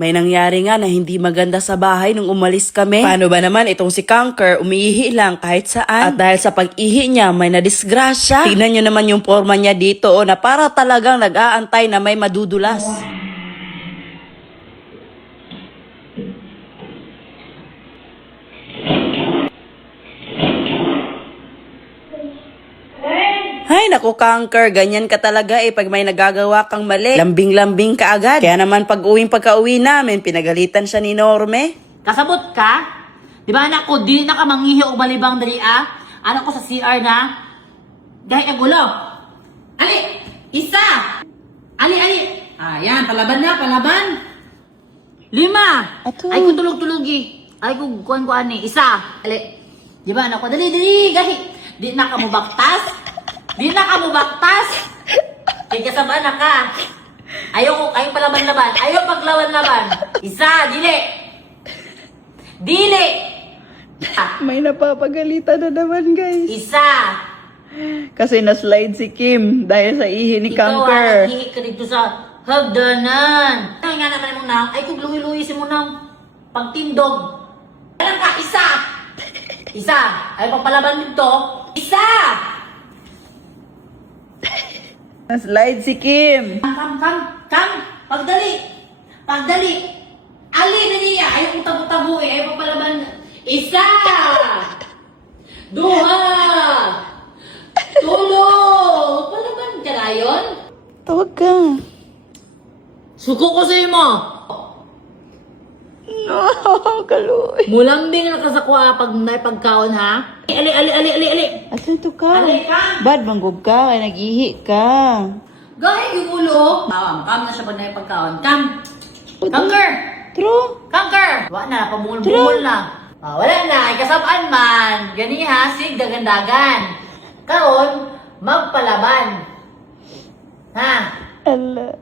May nangyari nga na hindi maganda sa bahay nung umalis kami. Paano ba naman itong si Conquer, umiihi lang kahit saan. At dahil sa pag-ihi niya, may nadisgrasya. Tignan nyo naman yung forma niya dito na para talagang nag-aantay na may madudulas. Ay, naku Conquer, ganyan ka talaga pag may nagagawa kang mali. Lambing-lambing ka agad. Kaya naman pagka-uwi namin, pinagalitan siya ni Norme. Kasabot ka? Di ba anak ko, di na ka manghihi o balibang dali Anak ko sa CR na. Dahil kagulo. Ali! Isa! Ali! Ayan, palaban na, palaban. 5. Ay kung tulog-tulogi. Ay kung kuhan-kuhan ni. Isa. Ali. Di ba anak ko, dali. Gahi. Di na ka mo baktas. Di na ka mo baktas. Kaya kasabaan na ka. Ayaw palaban-laban. Ayaw paglaban-laban. Isa, dili. May napapagalitan na naman, guys. Isa. Kasi na-slide si Kim dahil sa ihi ni Conquer. Ikaw, hihi ka dito sa hagdanan. Ay nga naman mo na. Ay kung luwi-luwi si mo na pagtindog. Alam ka, isa. Ay pagpalaban dito. Isa. Na-slide si Kim. Kam. Pagdali. Ali na niya. Ayaw kong tabu-tabu Ayaw pagpalaban. Isa. 2. Tulog. Palaban ka na yun? Tawag ka. Suko ko sa'yo mo. No, kaluoy. Mulambing na ka sa kuha pag naipagkaon ha. Ali. Asan to ka? Ali ka. Bad, manggub ka. Ay, nag-ihi ka. Gaya yung ulo. Kam na siya pag naipagkaon. Conquer. True. Conquer. Wala na, pabungol-bungol na. Wala na, ay kasabaan man. Gani ha, sig dagan-dagan. Karon, magpalaban. Ha? Ala.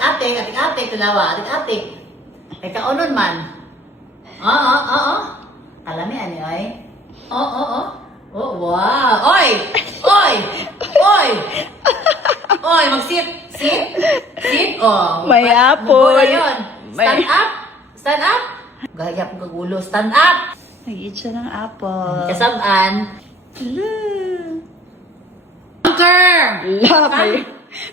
Atik-atik, tulawa, atik-atik. Ay kaonon man. Oo. Kalami ani ay. Oo. Oh, wow. Oy, mag-sit. Oh. May apple. Mugula yun. Stand up. Gaya ko kagulo. Stand up. Nag-eat siya ng apple. Kasabaan. Ala. Conquer!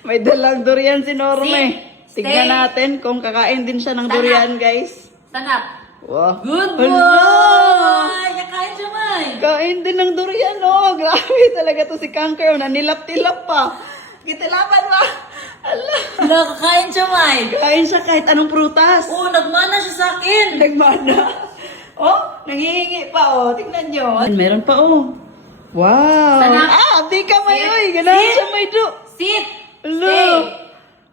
May dalang durian si Norme. Sit. Tignan Stay. natin kung kakain din siya ng durian, guys. Stand up. Wow. Good boy! Hala! Kakain siya, May. Kain din ng durian, oh. Grabe talaga to si Conquer. Nanilap-tilap pa. Kitilapan ba? Ala. Nakakain siya, May. Kain siya kahit anong prutas. Oh, nagmana siya sa akin. Nagmana. Oh, nangihingi pa, oh. Tingnan nyo. Meron pa, oh. Wow. Sana. Abdi ka, may, Sit. oy. Ganahan Sit. siya, may do. Sit. Hello. Stay.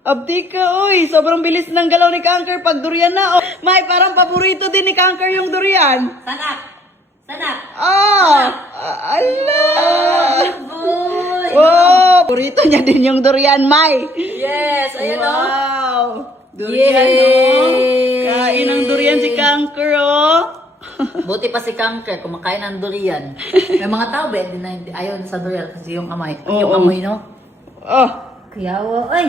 Abdi ka, oy. Sobrang bilis ng galaw ni Conquer pag durian na. Oh. May, parang paborito din ni Conquer yung durian. Stand up. Ala. Good boy. Oh, paborito niya din yung durian, May. Yes, ayan o. Wow. Durian, oh. Kain ng durian si Conquer, oh. Buti pa si Conquer, kumakain ng durian. May mga tao ba, hindi ayaw sa durian kasi yung amay. Oo. Yung amoy, no? Oh. Kiyawa, ay.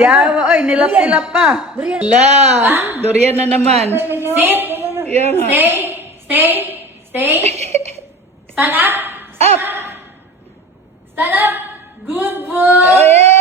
Yawa, oy, nilap-tilap pa. Durian. La, durian na naman. Sit. Yan nga. Stay. Stand up. Up. Stand up. Good boy. Ay!